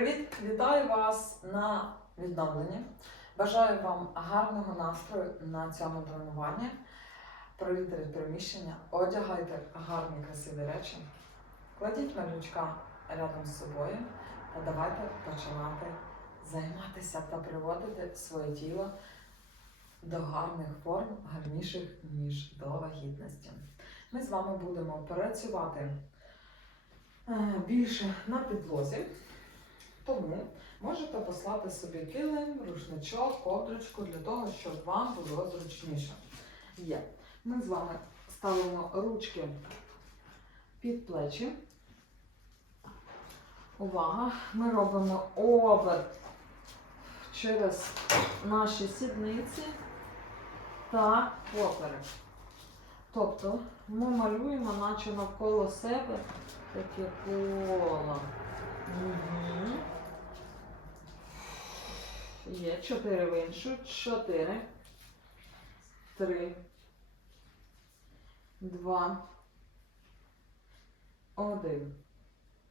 Привіт! Вітаю вас на відновленні. Бажаю вам гарного настрою на цьому тренуванні. Провітріть приміщення, одягайте гарні красиві речі, кладіть малючка рядом з собою та давайте починати займатися та приводити своє тіло до гарних форм, гарніших, ніж до вагітності. Ми з вами будемо працювати е, більше на підлозі. Тому можете послати собі килим, рушничок, ковдрочку для того, щоб вам було зручніше. Є. Ми з вами ставимо ручки під плечі. Увага! Ми робимо оберт через наші сідниці та поперек. Тобто ми малюємо, наче навколо себе таке коло. Угу. Є чотири в іншу. Чотири. Три. Два. Один.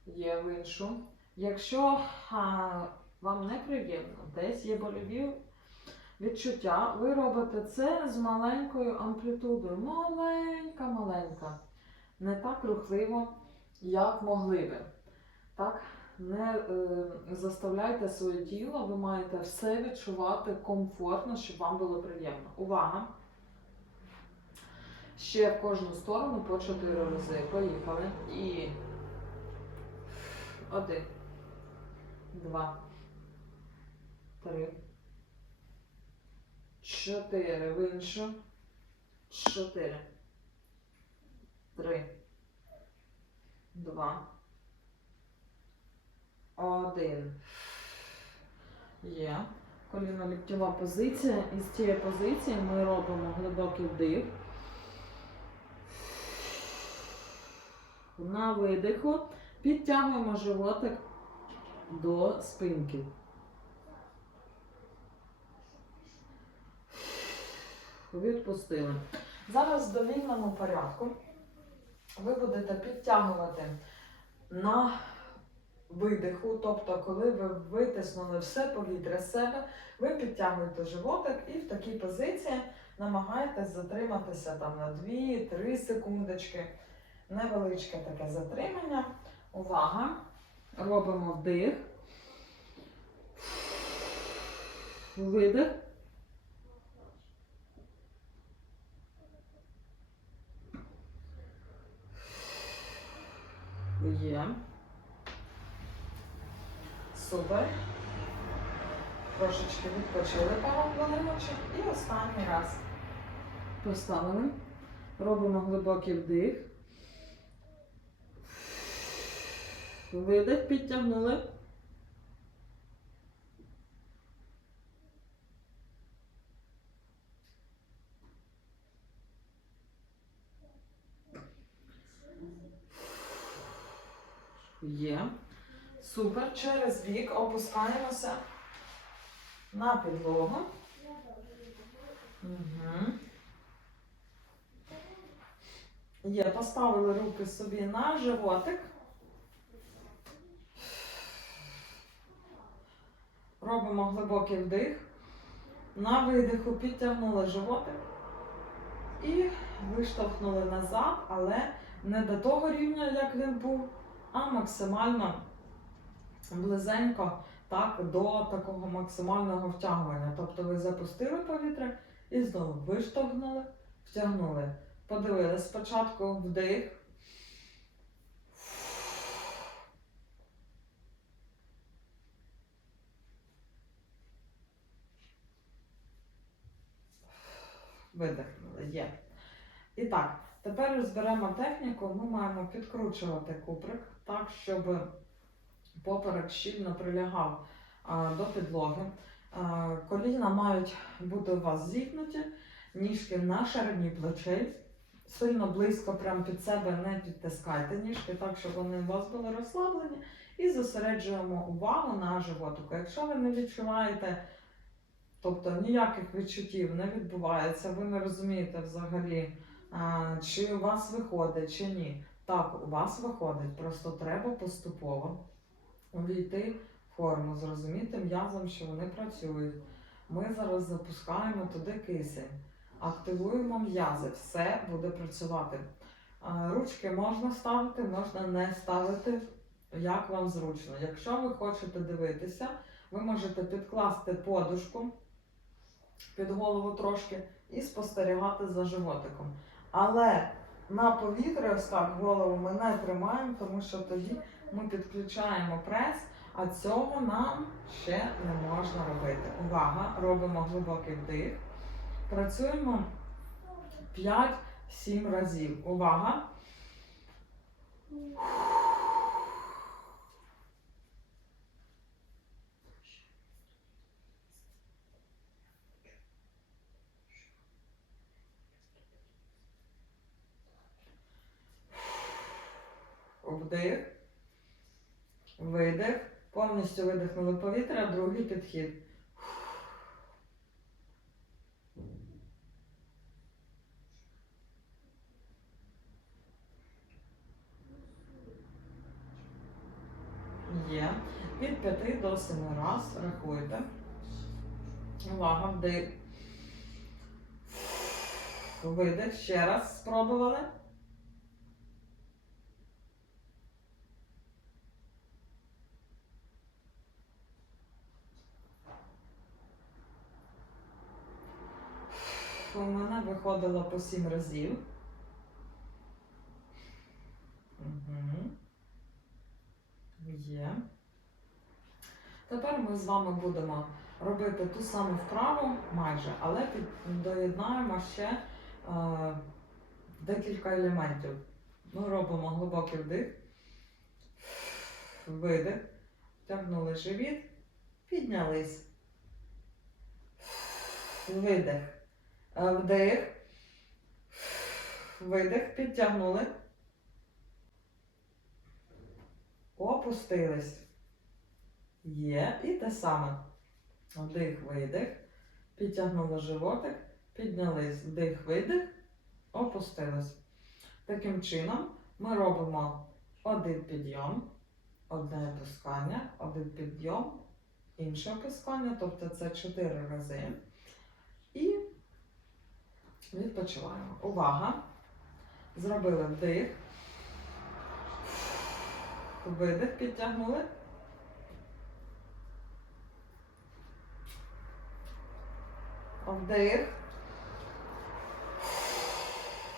Є в іншу. Якщо а, вам неприємно, десь є больові відчуття, ви робите це з маленькою амплітудою. Маленька, маленька. Не так рухливо, як могли би. Так? Не е, заставляйте своє тіло, ви маєте все відчувати комфортно, щоб вам було приємно. Увага! Ще в кожну сторону по 4 рази. Поїхали. І один, два, три, чотири. В іншу. Чотири. Три. Два. Один. Є. Коліно ліктєва позиція. І з цієї позиції ми робимо глибокий вдих. На видиху підтягуємо животик до спинки. Відпустили. Зараз в довільному порядку ви будете підтягувати на видиху, тобто, коли ви витиснули все повітря з себе, ви підтягуєте животик і в такій позиції намагаєтесь затриматися там на 2-3 секундочки. Невеличке таке затримання. Увага! Робимо вдих. Видих. Є. Супер. Трошечки відпочили пару хвилиночок. І останній раз. Поставили. Робимо глибокий вдих. Видих, підтягнули. Є. Супер. Через бік опускаємося на підлогу. Угу. Є, поставили руки собі на животик. Робимо глибокий вдих. На видиху підтягнули животик і виштовхнули назад, але не до того рівня, як він був, а максимально близенько так, до такого максимального втягування. Тобто ви запустили повітря і знову виштовхнули, втягнули. Подивились спочатку вдих. Видихнули, є. І так, тепер розберемо техніку. Ми маємо підкручувати куприк так, щоб поперек щільно прилягав до підлоги. Коліна мають бути у вас зігнуті, ніжки на ширині плечей. Сильно близько прямо під себе не підтискайте ніжки, так, щоб вони у вас були розслаблені. І зосереджуємо увагу на животику. Якщо ви не відчуваєте, тобто ніяких відчуттів не відбувається, ви не розумієте взагалі, чи у вас виходить, чи ні. Так, у вас виходить, просто треба поступово увійти в форму, зрозуміти м'язом, що вони працюють. Ми зараз запускаємо туди кисень, активуємо м'язи, все буде працювати. Ручки можна ставити, можна не ставити, як вам зручно. Якщо ви хочете дивитися, ви можете підкласти подушку під голову трошки і спостерігати за животиком. Але на повітря ось так голову ми не тримаємо, тому що тоді ми підключаємо прес, а цього нам ще не можна робити. Увага! Робимо глибокий вдих. Працюємо 5-7 разів. Увага! Вдих. Видих. Повністю видихнули повітря, другий підхід. Є. Від 5 до 7 раз рахуйте. Увага, вдих. Видих. Ще раз спробували. У мене виходило по 7 разів. Угу. Є. Тепер ми з вами будемо робити ту саму вправу майже, але доєднаємо ще е, декілька елементів. Ми робимо глибокий вдих, видих, тягнули живіт, піднялись. Видих. Вдих. Видих, підтягнули. Опустились. Є. І те саме. Вдих, видих. Підтягнули животик. Піднялись. Вдих, видих. Опустились. Таким чином ми робимо один підйом, одне опускання, один підйом, інше опускання, тобто це 4 рази. І відпочиваємо. Увага! Зробили вдих. Видих, підтягнули. Вдих.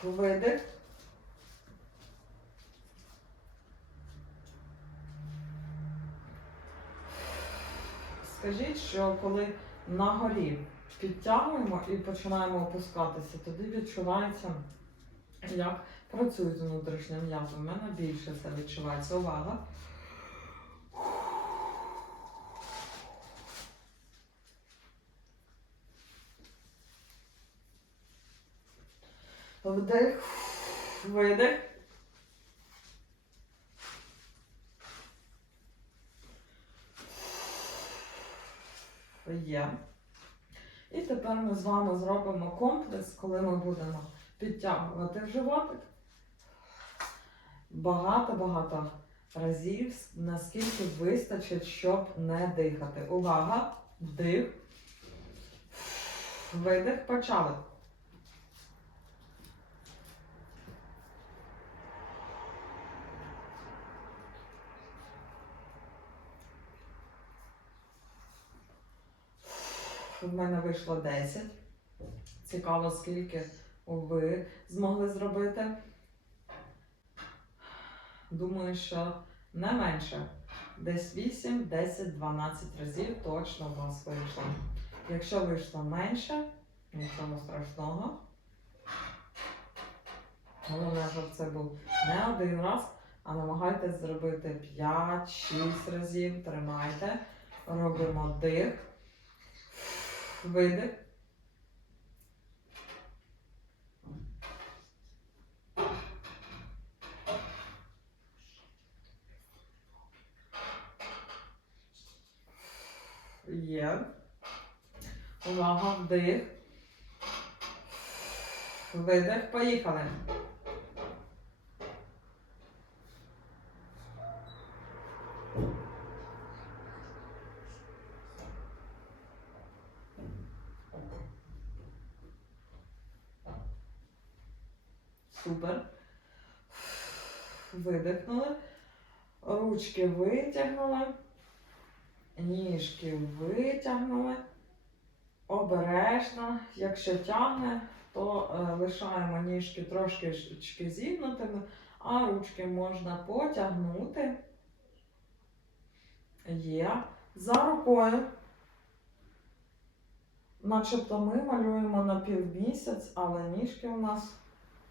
Видих. Скажіть, що коли на горі підтягуємо і починаємо опускатися, тоді відчувається, як працюють внутрішні м'язи. У мене більше це відчувається. Увага. Вдих, видих. Є. І тепер ми з вами зробимо комплекс, коли ми будемо підтягувати животик багато-багато разів, наскільки вистачить, щоб не дихати. Увага! Вдих. Видих, почали. В мене вийшло 10. Цікаво, скільки ви змогли зробити. Думаю, що не менше. Десь 8, 10, 12 разів точно у вас вийшло. Якщо вийшло менше, нічого страшного. Головне, щоб це був не один раз, а намагайтесь зробити 5-6 разів. Тримайте. Робимо дих. Видих. Є. Увага, вдих. Видих. Поїхали. Супер. Видихнули. Ручки витягнули. Ніжки витягнули. Обережно. Якщо тягне, то е, лишаємо ніжки трошки зігнутими, а ручки можна потягнути. Є. За рукою. Начебто ми малюємо на півмісяць, але ніжки у нас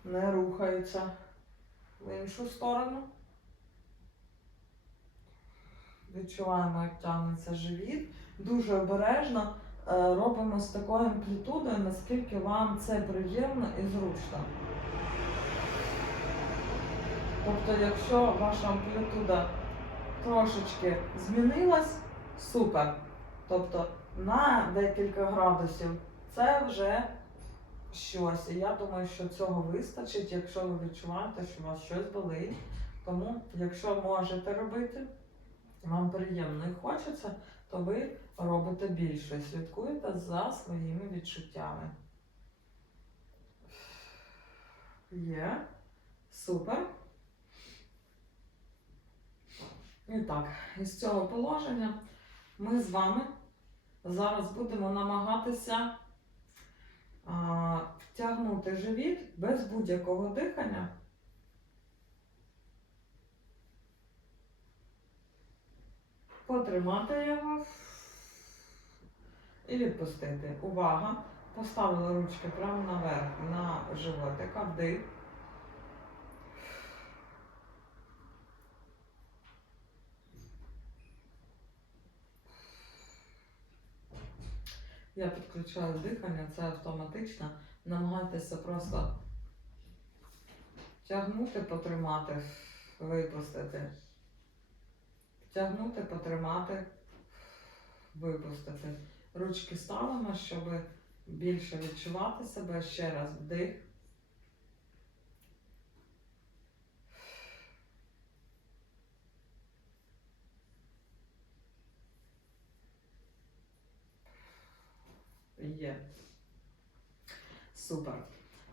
не рухаються в іншу сторону. Відчуваємо, як тягнеться живіт. Дуже обережно е, робимо з такою амплітудою, наскільки вам це приємно і зручно. Тобто, якщо ваша амплітуда трошечки змінилась, супер. Тобто на декілька градусів це вже щось. І я думаю, що цього вистачить, якщо ви відчуваєте, що у вас щось болить. Тому, якщо можете робити, вам приємно і хочеться, то ви робите більше. Слідкуєте за своїми відчуттями. Є. Супер. І так, із цього положення ми з вами зараз будемо намагатися а, втягнути живіт без будь-якого дихання. Потримати його і відпустити. Увага! Поставили ручки прямо наверх на животика, вдих. Я підключаю дихання, це автоматично. Намагайтеся просто тягнути, потримати, випустити. Тягнути, потримати, випустити. Ручки ставимо, щоб більше відчувати себе. Ще раз вдих. Є. Супер.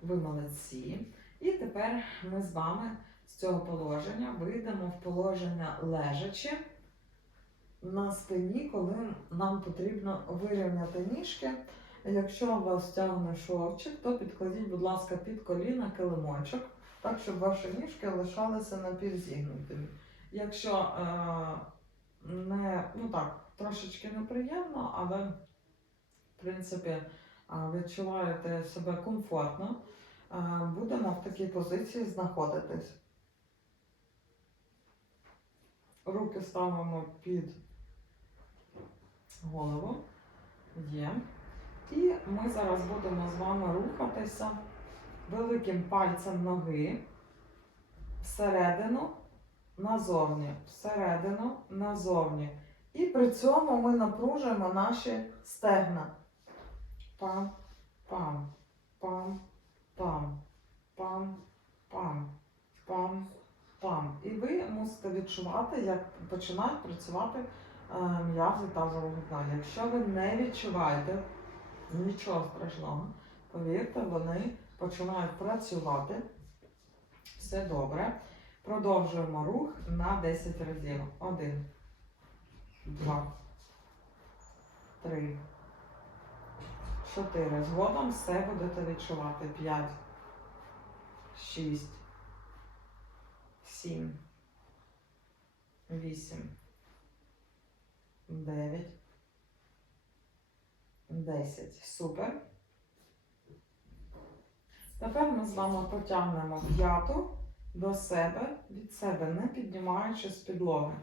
Ви молодці. І тепер ми з вами цього положення вийдемо в положення лежачи на спині, коли нам потрібно вирівняти ніжки. Якщо у вас тягне шовчик, то підкладіть, будь ласка, під коліна килимочок, так, щоб ваші ніжки лишалися напівзігнутими. Якщо е, не, ну так, трошечки неприємно, але в принципі відчуваєте себе комфортно, а, будемо в такій позиції знаходитись. Руки ставимо під голову. Є. І ми зараз будемо з вами рухатися великим пальцем ноги всередину, назовні, всередину, назовні. І при цьому ми напружуємо наші стегна. Пам, пам, пам, пам, пам, пам, пам, пам. І ви мусите відчувати, як починають працювати е, м'язи тазового дна. Якщо ви не відчуваєте нічого страшного, повірте, вони починають працювати. Все добре. Продовжуємо рух на 10 разів. Один, два, три. Чотири. Згодом все будете відчувати. П'ять. Шість. Сім. Вісім. Дев'ять. Десять. Супер. Тепер ми з вами потягнемо п'яту до себе, від себе, не піднімаючи з підлоги.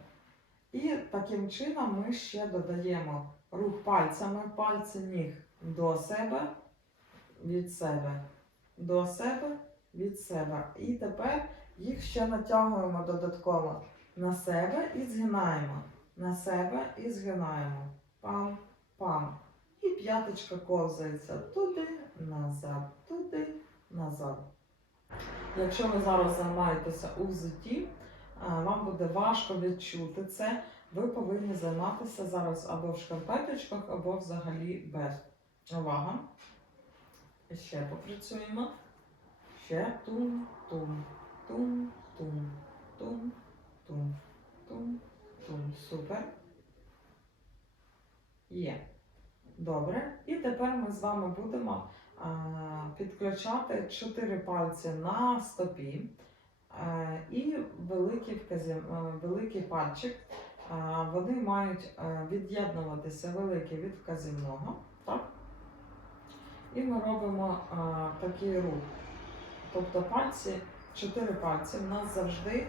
І таким чином ми ще додаємо рух пальцями, пальці ніг до себе, від себе, до себе, від себе. І тепер їх ще натягуємо додатково на себе і згинаємо. На себе і згинаємо. Пам, пам. І п'яточка ковзається туди, назад, туди, назад. Якщо ви зараз займаєтеся у взутті, вам буде важко відчути це. Ви повинні займатися зараз або в шкарпеточках, або взагалі без. Увага. Ще попрацюємо. Ще тум, тум, тум, тум, тум, тум, тум. Супер. Є. Добре. І тепер ми з вами будемо а, підключати чотири пальці на стопі е, і великий, вказів- е, великий пальчик. Е, Вони мають від'єднуватися великий від вказівного. Так? І ми робимо е, такий рух. Тобто пальці, чотири пальці в нас завжди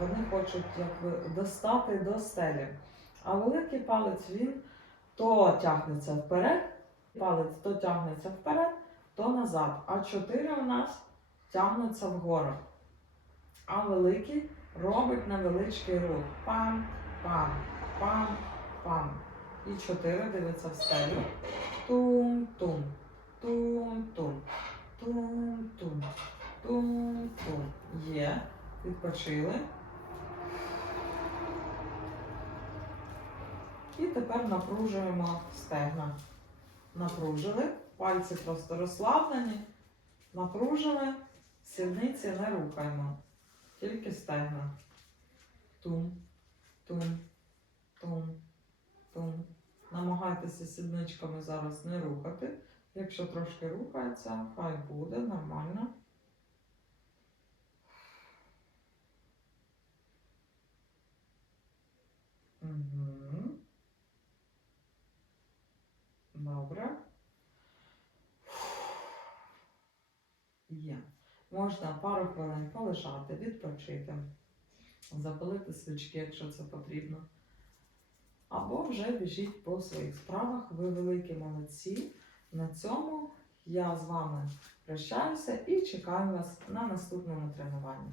вони хочуть якби, достати до стелі. А великий палець він то тягнеться вперед, палець то тягнеться вперед, то назад. А чотири у нас тягнуться вгору. А великий робить невеличкий рух. Пам, пам, пам, пам. І чотири дивиться в стелю. Тум-тум, тум-тум, тум-тум. Є. Відпочили. І тепер напружуємо стегна. Напружили, пальці просто розслаблені, напружили, сідниці не рухаємо, тільки стегна. Тум, тум, тум, тум. Намагайтеся сідничками зараз не рухати. Якщо трошки рухається, хай буде нормально. Добре. Є. Можна пару хвилин полежати, відпочити, запалити свічки, якщо це потрібно. Або вже біжіть по своїх справах. Ви великі молодці. На цьому я з вами прощаюся і чекаю вас на наступному тренуванні.